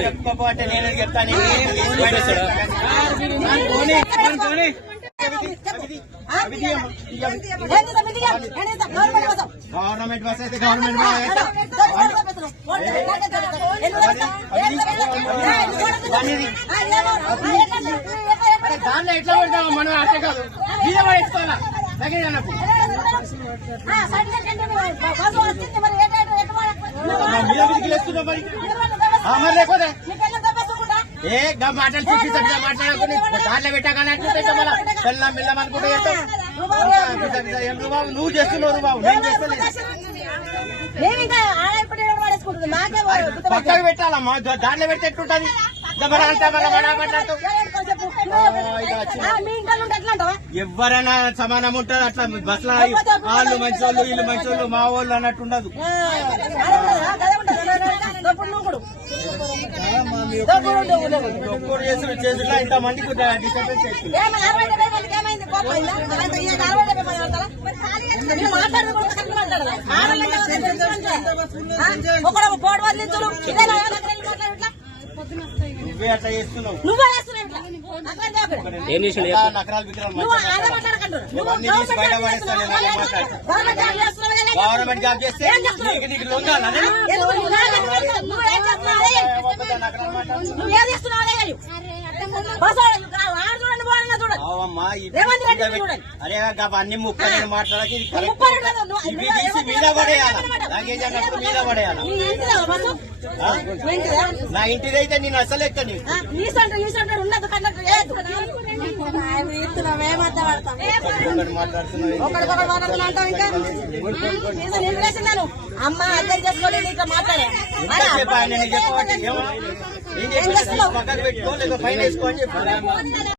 చెప్పుకోపో అంటే నేను చెప్తాను. గవర్నమెంట్ బస్ అయితే గవర్నమెంట్ దాంట్లో ఎట్లా పెడతాము మనం అట్టే కాదు మీద పడేసుకోవాలా తగిన నాకు మీద మీదకి లేస్తున్నా మరి ఆ, మరి లేకపోతే ఏ గా మాటలు చూపించట్లే మాట్లాడకుండా దాంట్లో పెట్టగానే అట్లా మళ్ళా. పెళ్ళం బిల్లం అనుకుంటే చేస్తావు. నువ్వు చేస్తున్నావు బాబు. నేను చేస్తలేదు. పక్కకు పెట్టాలమ్మా. దాంట్లో పెడితే ఎట్లుంటది? దబ్బరా అంటా మళ్ళా ఎవరైనా సమానం ఉంటారు అట్లా బస్సులో వాళ్ళు మంచోళ్ళు వీళ్ళు మంచోళ్ళు మా వాళ్ళు అన్నట్టు ఉండదు ఒక్కరు ఇంత మందికి డిస్టర్బెన్స్ ఒకడు పోటు నువ్వే అట్లా చేస్తున్నావు నువ్వే చేస్తున్నావు ఇట్లా అట్లా చెప్పు. ఏం చేసిండు. గవర్నమెంట్ జాబ్ చేస్తే? నీకు నీకు లొంగాలా. అరే అన్ని ముక్కలు మాట్లాడకి ఇది కరెక్ట్. ముప్పై రెండు. నువ్వు- ఇవి తీసి మీద పడేయాల? మాట్లాడు. లగేజ్ అన్నప్పుడు మీద పడేయాల? నీ ఇంటిదైతే నేను అసలు ఎక్కని ఆ, నీ సంట నీ సంట ఉన్నది కండక్టర్ లేదు ఇస్తున్నావేమంతా పడతాం మాట్లాడుతున్నా ఇంకా అమ్మ అద్దె చేసుకోలేదు ఇట్లా మాట్లాడే ఏం ఏం చేస్తున్నావు?